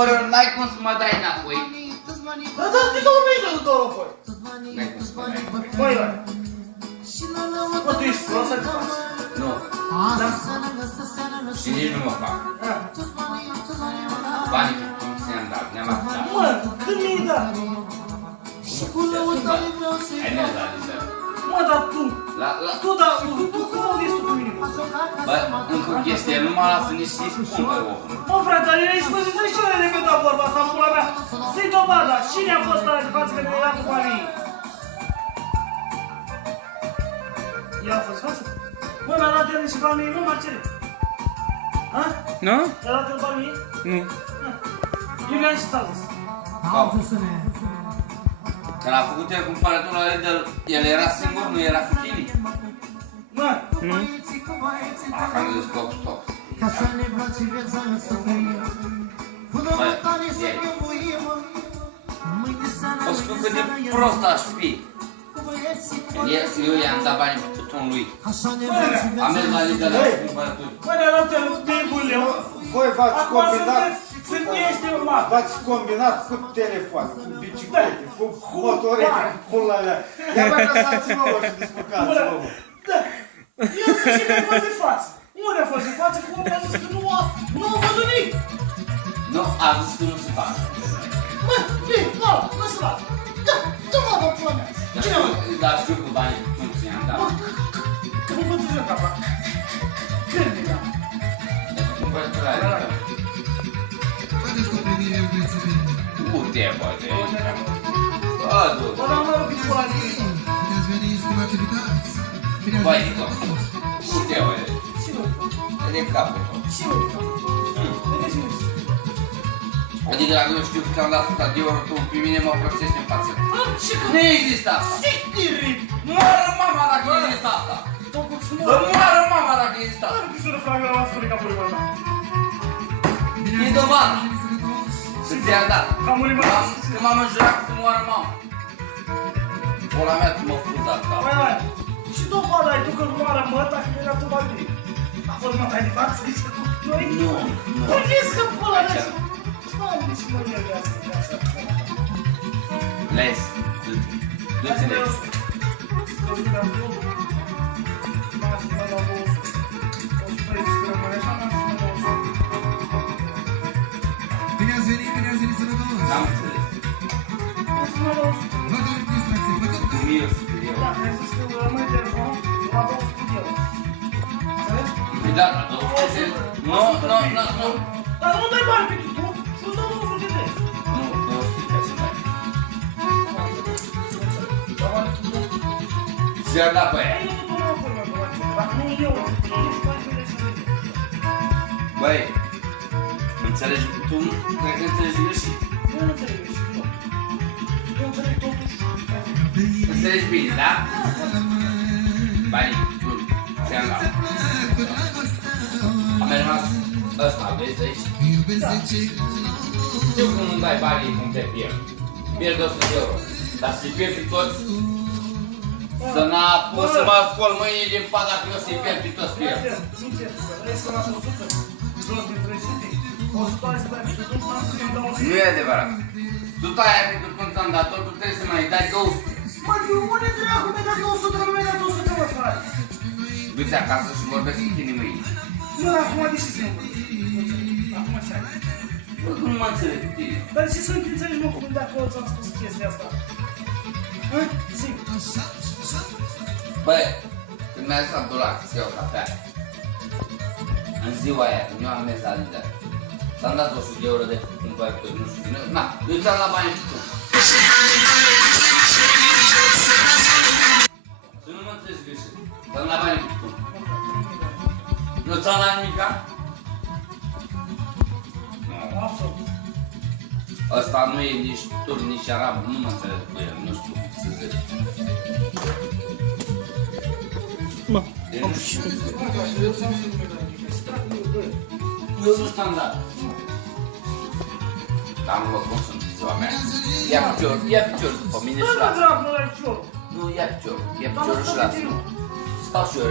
ori n-ai cum să mă dai înapoi. Dar de 2000 de două apoi. N-ai cum să mă dai înapoi. Băi, Ioane. Bă, tu ești prost să te faci? Nu. Da? Și nici nu mă fac. Banii cum ți-am dat, ne-am aflat. Mă, când mi-ai dat? Ai nezalizat. Mă, dar tu. Tu, dar tu cum au vezi tu cu mine? Bă, încă o chestie, nu mă lasă nici să-i spun pe omul. Mă, frate, dar erai spus să și eu de dat vorba asta în pula mea. Să-i dovada. Cine a fost ăla de față că mi-a dat cu banii? Ea a fost față? Mă, mi-a dat el niște bani mie, nu, Marcele? Ha? Nu? Mi-a dat el bani mie? Nu. Eu mi-am și ți-a zis. Când a făcut el cumpărătura la Lidl, el era singur, nu era cu tine? Mă! Nu? Acum am zis stop. Bă, o să spun cât de prost aș fi. Eu i-am dat banii pe butonul lui. Am mers la Lidl la cumpărături. Bă, ne-a luat el timpul leu. Voi v-ați combinat, Sunt ești urmat. v-ați combinat cu telefon, cu biciclete, cu motorete, cu pula mea. Ia mai lăsați-mă vă și descurcați-mă vă. Da. Eu zic că ai fost de față. Unde a fost de față? Cum a zis că nu a văzut nimic. Nu, a zis că nu se fac. Mă, bine, nu se fac. Da, mă, bă, pula mea. Cine mă? Dar știu cu banii cum ți-am dat. Că mă bătăți în capa. Când mi-a dat? Cumpărătura la Lidl. Uite, bă, de aici. Bă, du. Bă, dar mă rog, ești pula de mine. Băi, Nico. Uite, bă, de Și nu. e de capul tău. Și nu. Vedeți nu. Adică dacă eu știu că ți-am dat 100 de euro, tu pe mine mă prostești în față. Ce că... Nu există asta. Sictiri! Moară mama dacă există asta. Tocul să Să moară. moară mama dacă există asta. Am să fragă la masă de capul lui mea. E dovadă. Să ți-am dat. Ca murit mă. Că m-am înjurat să moară mama. Pula mea, tu mă fuzi asta. Băi, și dovada ai tu că moară măta că mi-a dat tu bani. A fost măta de față aici cu noi? Nu. Cum vezi că pula mea? Doamne, și mă iau de asta, de asta. Les. Du-ți les. Bine ați venit sănătos! N-am înțeles. Vă dau distracție, vă dau Cu mine o să fie eu. Da, mi-a zis că rămâne telefon la 200 de euro. Înțelegi? Păi da, la 200 de euro. Nu. Dar nu dai bani pentru tu și îți dau 200 de euro. Nu, 200 de euro. Da, bani tu nu. Ți-am dat pe aia. Ei, nu mă apoi, mă, dacă nu eu, ești bani de 10 de euro. Băi, înțelegi, tu cred că înțelegi greșit. Eu nu înțeleg și eu. Eu înțeleg totuși. Înțelegi bine, da? Banii, tu, ți-am dat. Am rămas ăsta, vezi aici? Știu cum nu dai banii cum te pierd. Pierd 100 de euro. Dar să-i pierzi toți, să n-apun să mă scol mâinii din pat dacă eu să-i pierd pe toți pierd. Sincer, vrei să las 100? Jos de 300? 100 ani să dai pentru tot, n-am să-mi dau 100. Nu e adevărat. Tu taia pentru cum ți-am dat tot, tu trebuie să mai dai 200. Mă, eu unde dracu mi-ai dat 200, nu mi-ai dat 200, mă, frate? Du-ți acasă și vorbesc cu tine mâine. Nu, acum deși singur. Acum ce ai? Bă, cum mă înțeleg cu tine? Dar ce să înțelegi, mă, cum dacă ți-am spus chestia asta? Hă? Zic. Băi, când mi-a zis Abdullah să iau cafea, în ziua aia, când eu am mers la Lidl, s-am dat 100 de euro de cumpărături, nu știu, na, eu ți-am dat bani și tu. Să nu mă înțelegi greșit, ți-am dat bani și tu. Nu ți-am dat nimica? Absolut. Ăsta nu e nici turc, nici arab, nu mă înțeleg cu el, nu știu cum să zic. Mă. Eu nu ți-am dat. Dar nu vă cum sunt ziua mea. Ia piciorul după mine și Bă, lasă. dracu, nu ai cior. Nu, ia piciorul și lasă. Stau și eu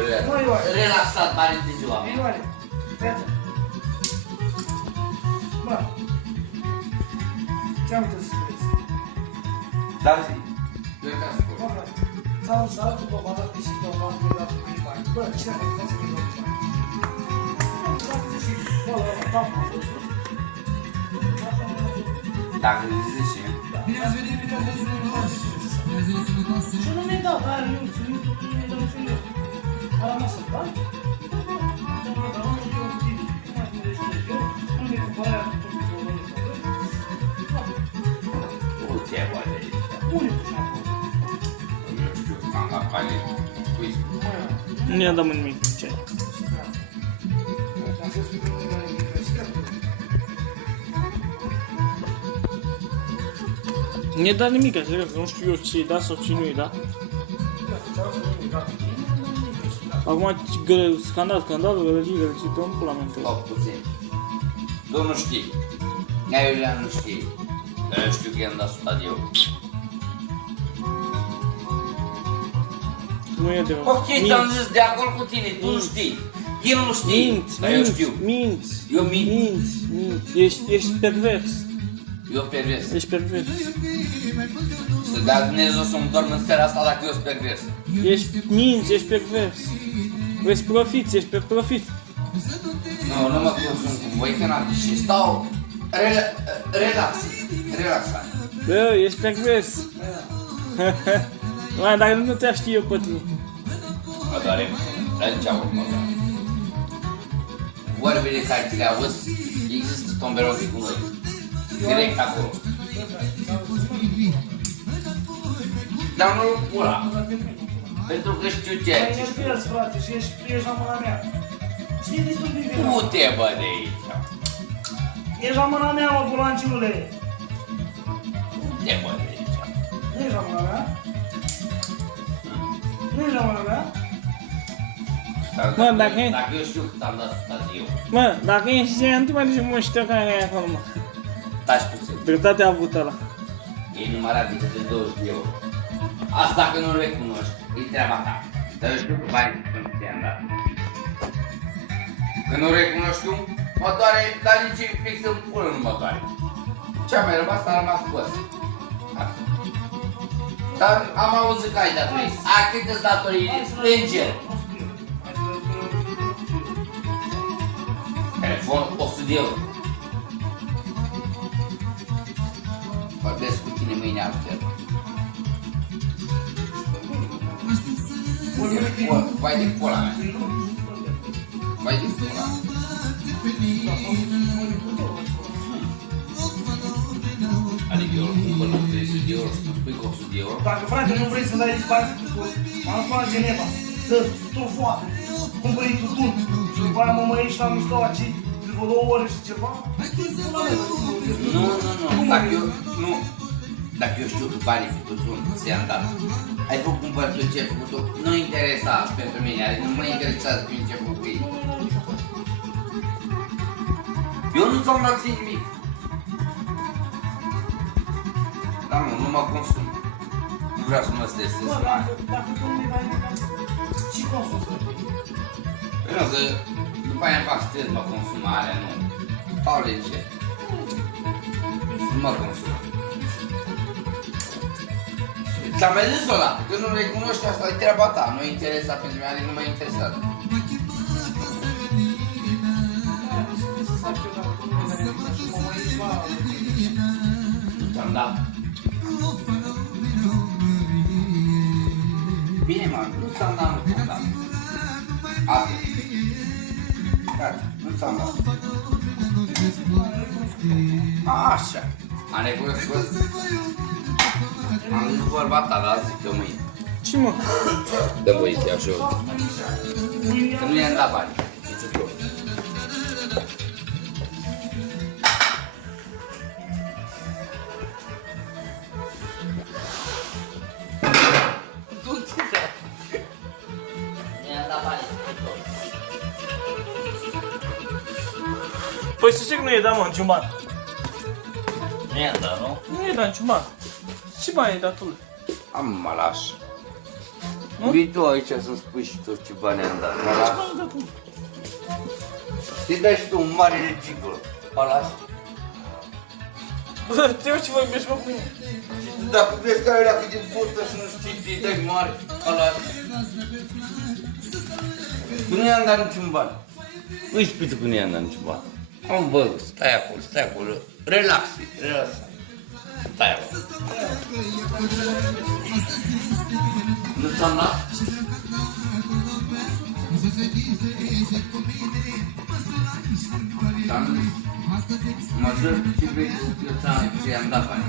relaxat, mare de ziua mea. Ioane, fete. Bă, Ce-am uitat să spuneți? Dar zi. Eu te ascult. Bă, frate, ți-am zis, arăt cu dovada că și dovada că dat cu bani. Bă, cine a făcut să-mi dau bani? Dacă zice și... Bine ați venit, bine ați venit sănătoși. Bine ați venit sănătoși. Și nu mi-ai dat, dar eu ținut, nu mi-ai dat nici eu. A rămas în bani? O ce bă de aici? Nu știu, am la pale. Cui spune? Nu i-a dat nimic. Ce? Nu i-a dat nimic, serios, nu știu eu ce-i dat sau ce nu-i dat. Acum, scandal, gălăgie, om, pula mea. Stop puțin. Tu nu știi. Nea Iulian nu știe. Dar eu știu că i-am dat 100 de euro. Nu e adevărat. Ok, ți-am zis de acord cu tine, tu nu știi. El nu știe, dar eu știu. Minți. Eu mint. Ești pervers. Eu pervers. Ești pervers. Să dea Dumnezeu să-mi dorm în seara asta dacă eu sunt pervers. Ești pervers. Ești ești pe profit. Nu mă consum cu voi că n-am și stau relaxat. Bă, ești pervers. Mă, dar nu te știu eu pe tine. Mă doare, aici au mă doare. Vorbele care ți le auzi, există tomberobii cu noi. Direct acolo. Dar nu pula. Pentru că știu ceea ce Ești știu. pierzi, frate, și ești la mâna mea. Știi destul de bine. Du-te, bă, de aici. Ești la mâna mea, mă, bulanciule. Du-te, bă, de aici. Nu ești la mâna mea? Nu ești la mâna mea? Mă, dacă e- Dacă eu știu cât am dat 100 de euro. Mă, dacă ești nu mai duci muștea care e acolo, mă. Taci puțin. Dreptate a avut ăla. E numărat de câte 20 de euro. Asta că nu recunoști, e treaba ta. Dar eu știu că banii sunt ți-am dat. Că nu recunoști tu, mă doare, dar nici fix în pulă nu mă doare. Ce-a mai rămas, a rămas cu ăsta. Asta. Dar am auzit că ai datorii. Ai câte-ți datorii? Înger. Telefon 100 de euro. Vorbesc cu tine mâine altfel. Vai de pula mea. Vai de pula mea. Adică eu îl cumpăr cu 300 de euro și tu spui cu 100 de euro. Dacă, frate, nu vrei să dai nici bani, m-am dus la Geneva. Să strofoată. Cumpări tutun. Și după aia mă măiești la mișto aici de vreo 2 ore și ceva. Nu. Dacă eu, nu. Dacă eu știu că banii fi tutun, ți-am dat. Ai făcut cumpărături ce ai făcut-o, nu interesa pentru mine, adică nu mă interesează prin ce ai făcut ei. Eu nu ți-am dat ție nimic. Dar nu mă consum. Nu vreau să mă stresez. Bă, dacă tu nu-mi dai nimic, și consum să Vreau să, după aia îmi fac stres, mă consumă alea, nu. Stau leger. Nu mă consum. Ți-am mai zis o dată, că nu recunoști asta, e treaba ta, nu e interesat pentru mine, adică nu mă interesează. Nu ți-am dat. Bine, mă, nu ți-am dat, nu ți-am dat. Atât. Gata, nu ți-am dat. Așa. Am recunoscut. Am zis vorba ta, dar zic că mâine. Ce mă? Dă băieți, așa eu. Că nu i-am dat bani. Zice tu. I-am dat bani. Păi să știi că nu i-ai dat, mă, niciun ban. Nu i-am dat, nu? Nu i-ai dat niciun ban. Ce bani ai dat, tule? Am mă lași. Nu? Vii tu aici să-mi spui și tu ce bani am dat. Mă Ce lași. bani ai dat, tule? Te dai și tu un mare de ciclu. Mă lași. Bă, te uiți ce vorbești, mă, cu mine. Dacă vezi că ăla cât din postă și nu știi ce dai mare, ăla... Nu i-am dat niciun ban. Uite spitul că nu i-am dat niciun ban. Am bă, stai acolo, relax, stai acolo. Nu ți-am dat? Mă jur ce vrei tu, eu ți-am dat bani.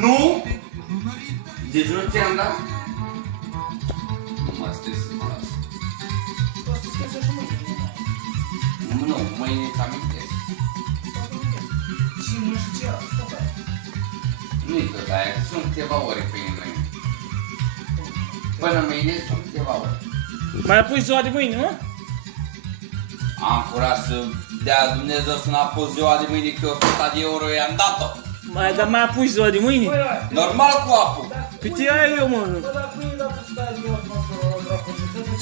Nu? Deci nu ți-am dat? Nu mă stres să mă las. Nu, mâine îți amintesc. Și nu știu ce era, tot aia. Nu-i tot aia, sunt câteva ore pe mâine. Până mâine sunt câteva ore. Mai apui ziua de mâine, mă? Am curat să dea Dumnezeu să n-apus ziua de mâine că 100 de euro i-am dat-o. Dar mai apui ziua de mâine? Băi, aia. Normal cu apul. Păi te ai eu, mă. Bă, dar cum e dat 100 de euro, mă, dracu,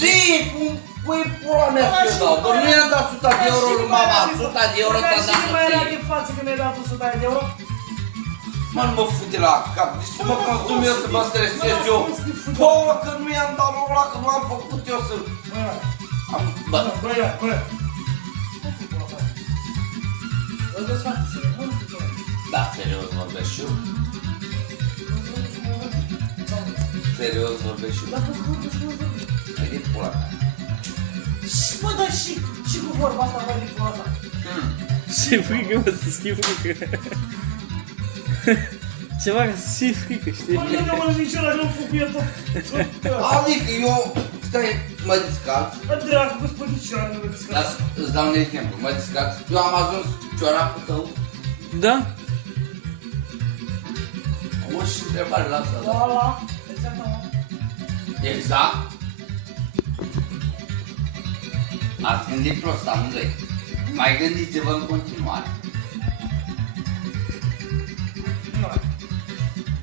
Zi, cum e pula mea să dau? Doar nu i-am dat 100 de euro lui mama, 100 de euro ți-am dat și mai era ție. de față că mi-ai dat 100 de euro? Mă, nu mă fute la cap, deci să mă consum eu să mă stresez eu. Bă, că nu i-am dat lui ăla, că nu am făcut eu să... Bă, Bă, bă. Îl desfacă, serios, da, serios vorbesc și eu. Serios vorbesc și eu. dacă îți vorbești, nu vorbești. Hai de pula mea. Și, bă, dar și cu vorba asta, bă, de pula ta. Ce frică, mă, să schimb frică. Ceva ca să ții frică, știi? Bă, nu mă zici ăla, nu fug cu el tot. Adică eu, stai, mă descalț. Bă, dracu, că-ți pe picioare, nu vezi că... Îți dau un exemplu, mă descalț. Eu am ajuns ciorapul tău. Da? O și întrebare la asta, da? Ăla, exact, mă. Exact? Ați gândit prost amândoi. Mai gândiți-vă în continuare. Nu.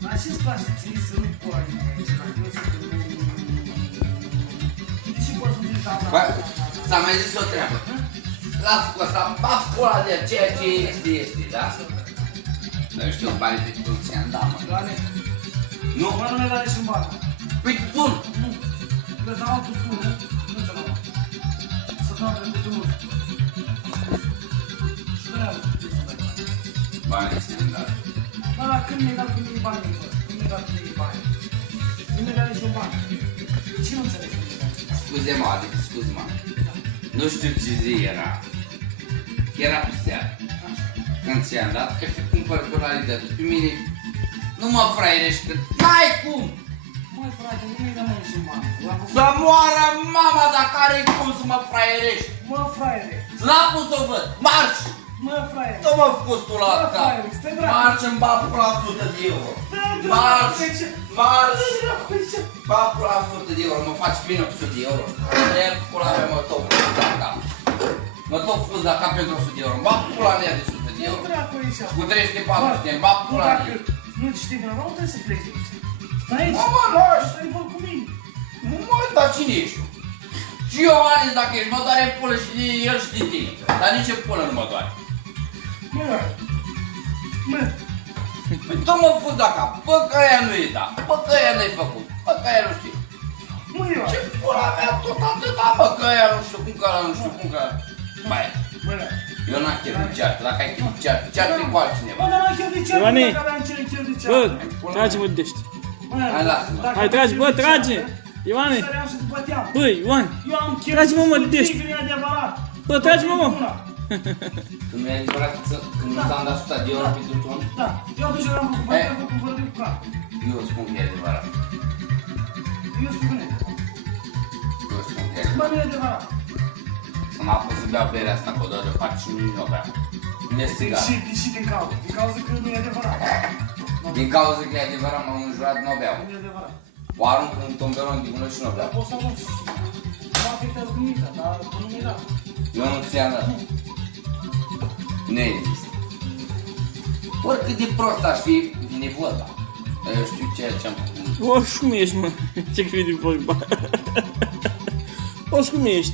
Dar ce-ți place ție să nu pula nimeni aici, dacă eu sunt... Și poți să zici, da, Bă, s-a mai zis o treabă. Lasă cu asta, bat pula de ceea ce este, da? Nu știu, banii pe tu ți-am dat, mă. Doamne, Nu? mă, nu mi-ai dat niciun ban. Păi bun. Nu. Îți dau cu tu, nu? Nu ți-am dat. Să dau cu tu, nu. Și vreau, ce să dai? Banii ți-am dat. Bă, dar când mi-ai dat cu mii bani, bă? Când mi-ai dat cu mii bani? Nu mi-ai dat niciun ban. Ce nu înțelegi? Scuze-mă, adică scuze-mă. Nu știu ce zi era. Era pe seară. Când ți-am dat, efect cumpăr polarități. Pe mine nu mă fraierești, că n-ai cum! Măi, frate, nu mi-ai dat niciun ban. Să moară mama dacă are cum să mă fraierești! Mă, fraiere. N-am pus să văd! Marș! Mă, fraiere. Nu mă pus tu la Bă, cap! fraiere, stai dracu. Marș în bapul la 100 de euro! Stai Marș! dracu, de ce? Marș! Stai dracu, de ce? Bapul la 100 de euro, mă faci bine 100 de euro! Ia pula mea, mă tot fuz la cap! Mă tot fuz la cap pentru 100 de euro! Bap pula mea de 100 de euro! Stai dracu aici. Cu 300-400 de bap pula Dacă mea! nu știi vinovat, nu trebuie să pleci de aici. Stai aici. Mă, Marș! Stai vor cu mine. Nu mă, dar cine ești? Și eu, Alex, dacă ești, mă doare pulă și de el și de tine. Dar nici în pulă nu mă doare. Mă, Păi tu mă fuz la cap. Bă, că aia nu e da. Bă, că aia n-ai făcut. Bă, că aia nu știu. mă, eu. Ce pula mea tot atâta, bă, că aia nu știu cum, că ăla nu știu cum, că... Mai, Mă, eu n-am cheltuit ceartă. Dacă ai cheltuit ceartă, ceartă cu altcineva. Bă, dar n-am cheltuit ceartă, Ioane. dacă aveam cheltuit Bă, ceartă. trage-mă de dești. Hai, lasă-mă. Dacă Hai, trage, bă, aveam trage! ceartă, Ioane! săream și îți băteam. Bă, Ioan! Eu am Trage-mă, mă, cheltuit dești. țigări adevărat. Bă, trage-mă, mă! Când mi-ai adevărat când nu ți-am dat 100 de euro pentru ton, Da, eu atunci am făcut bani, am făcut vorbim cu cap. eu spun că e adevărat. Eu spun că nu e adevărat. Eu spun că e adevărat. Bă, nu e adevărat. Să n-a fost să beau berea asta, că o dau de fac și nu o beau. Nu e sigar. Și din cauza. Din cauza că nu e adevărat. Din cauza că e adevărat, m-am înjurat, nu o beau. Nu e adevărat. O arunc în tomberon de gunoi și nu o Dar beau. poți să nu mă afectează nimic, dar nu mi-e dat. Eu nu ți-am dat. Nu există. Oricât de prost aș fi, vine vorba. Dar eu știu ceea ce am făcut. Oricum ești, mă. Ce crede vorba. Oricum ești.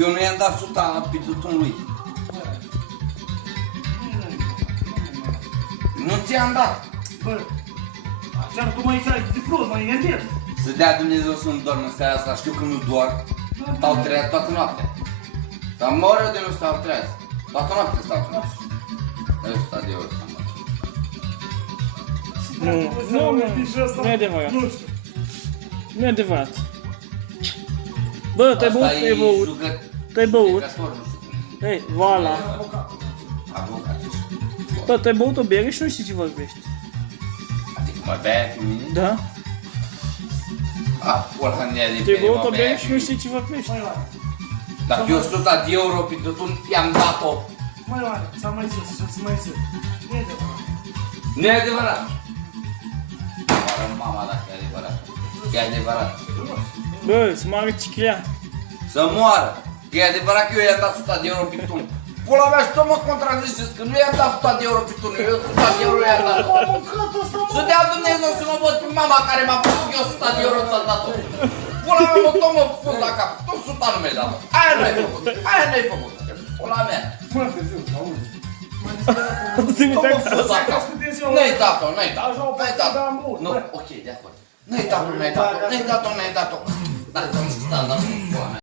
Eu nu i-am dat 100 pe tutunul lui. Nu ți-am dat. Bă, așa tu mai stai de prost, mai enervezi. Să dea Dumnezeu să nu dorm în seara asta, știu că nu doar. Stau treaz toată noaptea. Dar mor eu de nu stau treaz. Toată noaptea stau treaz. Dar eu stau de ori să mor. Nu e adevărat. Nu știu. Nu e adevărat. Bă, te-ai băut, Asta te-ai e băut. jucător, Te-ai băut. nu știu cum. Ei, voila. Avocat. Bă, te-ai băut o bere și nu știi ce vorbești. Adică mă bea cu mine? Da? A, pula mea de Te-ai bere, băut mă o bere bea și cu nu mine. știi ce vorbești. Mai oare. Dacă eu 100 de euro pe tutun, i-am dat-o. Mai oare. Să mai sus, să mai sus. Nu e adevărat. Nu e adevărat. Oară mama dacă e adevărat. E adevărat. Bă, să mă arăt ciclea. Să moară. Că e adevărat că eu i-am dat 100 de euro pe tun. Pula mea, și tot mă contraziceți că nu i-am dat 100 de euro pe tun. Eu 100 de euro i-am dat. Să dea Dumnezeu să mă văd pe mama care m-a făcut eu 100 de euro ți-am dat-o. Pula mea, mă, tot mă fut la cap. Tot 100 nu mi-ai dat. Aia n-ai făcut. Aia n-ai făcut. Pula mea. Mă, târziu, auzi. Tot mă fut la cap. Nu-i dat-o, nu-i dat-o. Așa o Nu-i pasă, dat-o. da, mult, Nu, bă. ok, de acord. Nu-i dat-o, nu-i dat-o. Nu-i dat-o, nu-i dat-o. Dar să nu știu, s-a dat pula mea.